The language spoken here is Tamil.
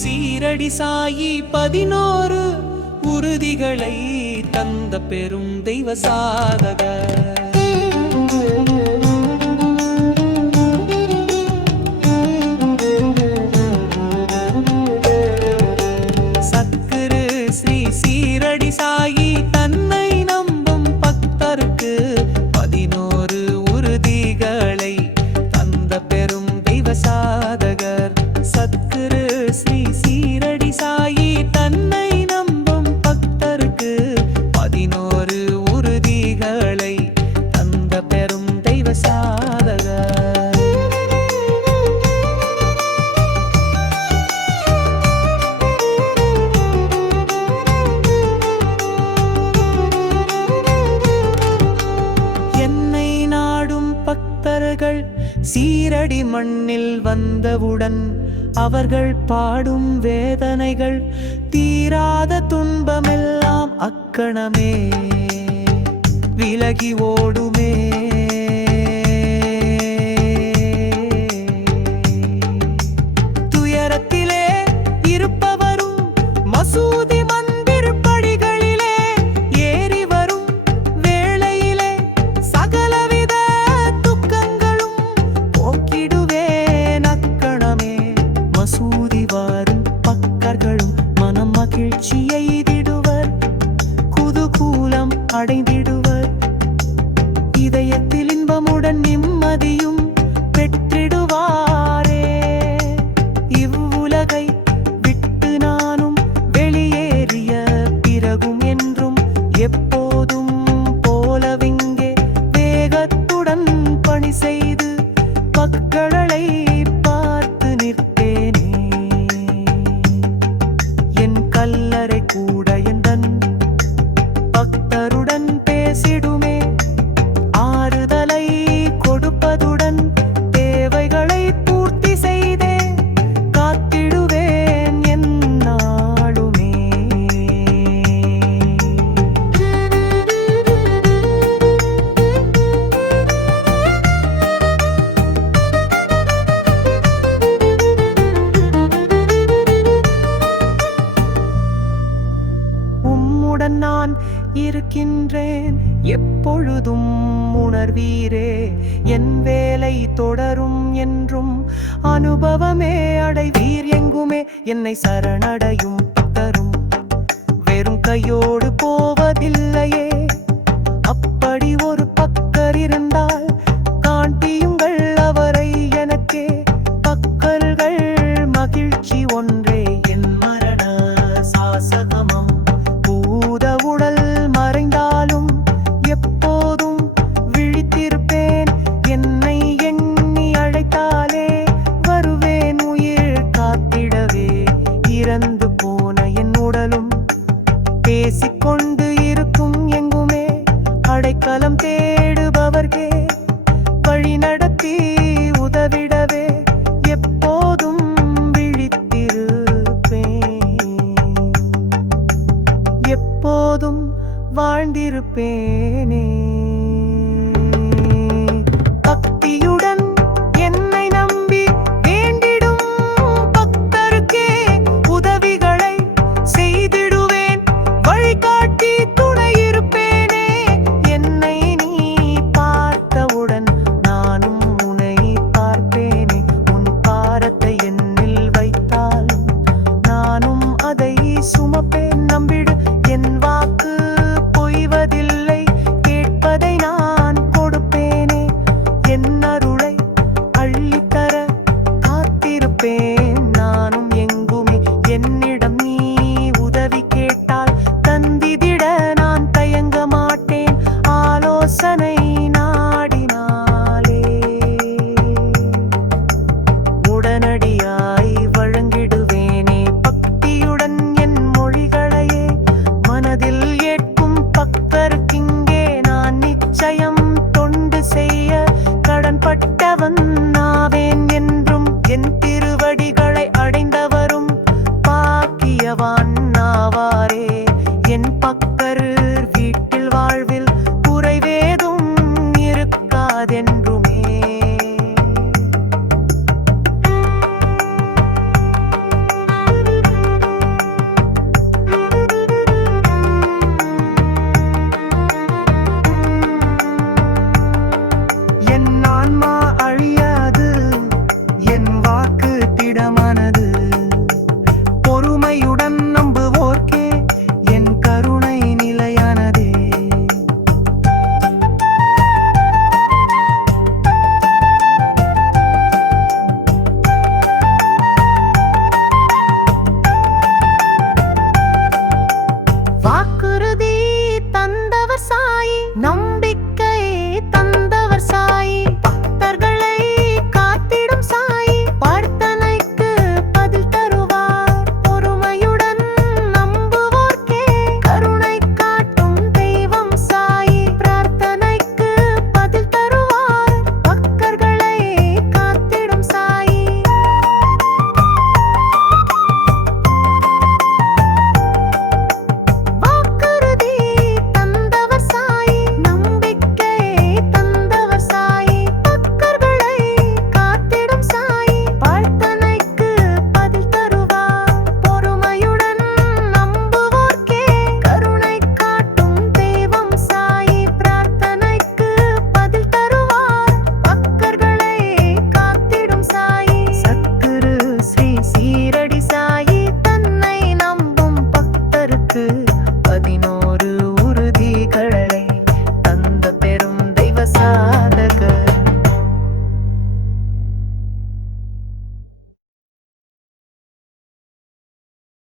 சீரடி சாயி 11 உறுதிகளை தந்த பெரும் தெய்வ சாதகர். சத்குரு ஸ்ரீ சீரடி சாயி தன்னை நம்பும் பக்தருக்கு 11 உறுதிகளை தந்த பெரும் தெய்வ சாதகர். சத்குரு ஸ்ரீ சீரடி சாயி தன்னை நம்பும் பக்தருக்கு 11 உறுதிகளை தந்த பெரும் தெய்வ சாதகர். என்னை நாடும் பக்தர்கள் சீரடி மண்ணில் வந்தவுடன் அவர்கள் பாடும் வேதனைகள் தீராத துன்பமெல்லாம் அக்கணமே விலகி ஓடுமே. துயரத்திலே இருப்பவரும் மசூதி மந்திர் படிகளிலே ஏறி வரும் வேளையிலே சகலவித துக்கங்களும் போக்கிடுவேன் அக்கணமே. மசூதி வரும் பக்தர்களும் மனம் மகிழ்ச்சி எய்திடுவர், குதூகூலம் அடைந்திடுவர். இதயத்தில் இன்பமுடன் நிம்மதியும் பெற்றிடுவாரே. இவ்வுலகை விட்டு நானும் வெளியேறிய பிறகும் என்றும் எப்போதும் போலவிங்கே வேகத்துடன் பணி செய்து மக்களை பார்த்து நிற்பேனே. என் கல்லறை கூட எந்தன் பக்தருடன் பேசிடுமே. ஆறுதலை கொடுப்பதுடன் தேவைகளை பூர்த்தி செய்தே காத்திடுவேன் எந்நாளுமே. உம்முடன் நான் இருக்கின்றேன் எப்பொழுதும் உணர்வீரே. என் வேலை தொடரும் என்றும் அனுபவமே அடைவீர் எங்குமே. என்னை சரணடையும் பக்தரும் வெறும் கையோடு போவதில்லையே. அப்படி ஒரு பக்தர் இருந்தால் காண்பியுங்கள் அவரை எனக்கே. பக்தர்கள் மகிழ்ச்சி ஒன்றே என் மரண சாசகமம். பூத உடல் மறைந்தாலும் எப்போதும் விழித்திருப்பேன். என்னை எண்ணி அழைத்தாலே வருவேன் உயிர் காத்திடவே. இறந்து போன என் உடலும் பேசிக்கொண்டு இருக்கும் எங்குமே. அடைக்கலம் தேடுபவர்கே வழி நடத்தி உதவிடவே எப்போதும் விழித்திருப்பேன், எப்போதும் வாழ்ந்திருப்பேனே.